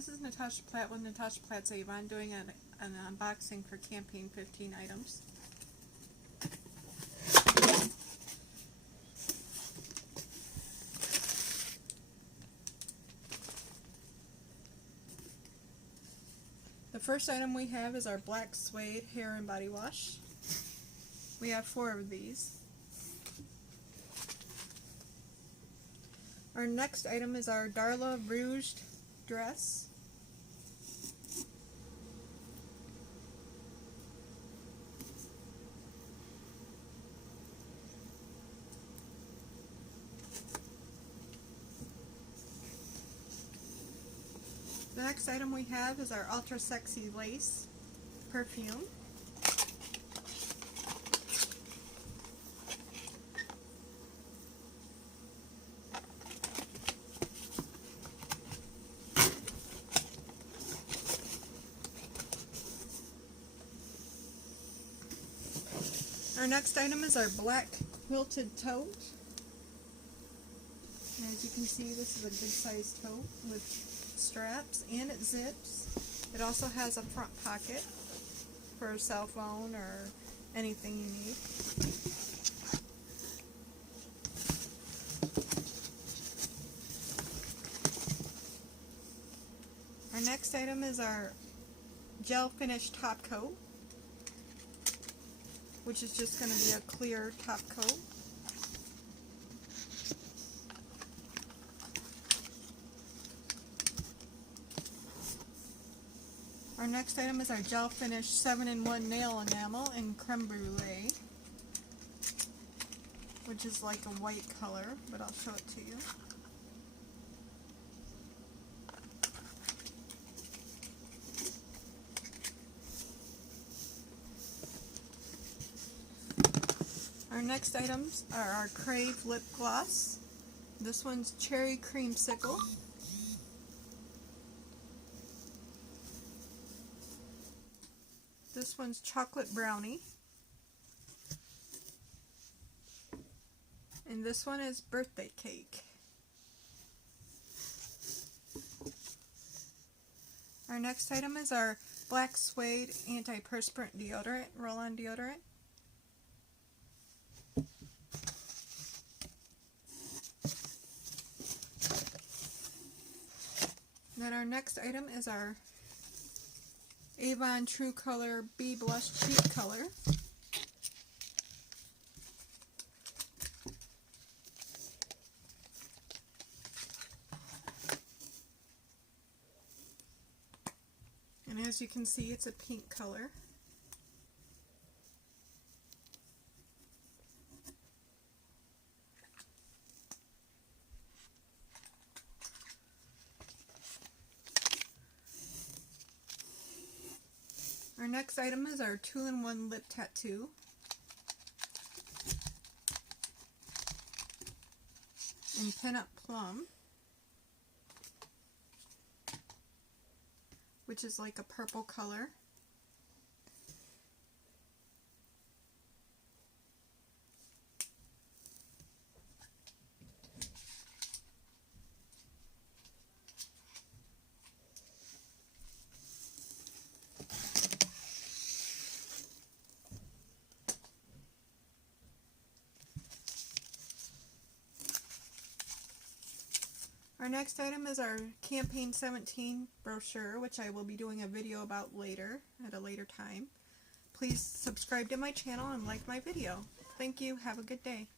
this is Natasha Platt with Natasha Platt's Avon doing an unboxing for Campaign 15 items. The first item we have is our Black Suede Hair and Body Wash. We have 4 of these. Our next item is our Darla Rouged Dress. The next item we have is our Ultra Sexy Lace perfume. Our next item is our black quilted tote. And as you can see, this is a good sized tote with straps and it zips. It also has a front pocket for a cell phone or anything you need. Our next item is our gel finish top coat, which is just going to be a clear top coat. Our next item is our Gel Finish 7-in-1 Nail Enamel in Creme Brulee, which is like a white color, but I'll show it to you. Our next items are our Crave Lip Gloss. This one's Cherry Creamsicle. This one's Chocolate Brownie. And this one is Birthday Cake. Our next item is our Black Suede Antiperspirant Deodorant, Roll-On Deodorant. Then our next item is our Avon True Color Bee Blush Cheek Color. And as you can see, it's a pink color. Our next item is our 2-in-1 Lip Tattoo. In Pin-Up Plum, which is like a purple color. Our next item is our Campaign 17 brochure, which I will be doing a video about later, at a later time. Please subscribe to my channel and like my video. Thank you. Have a good day.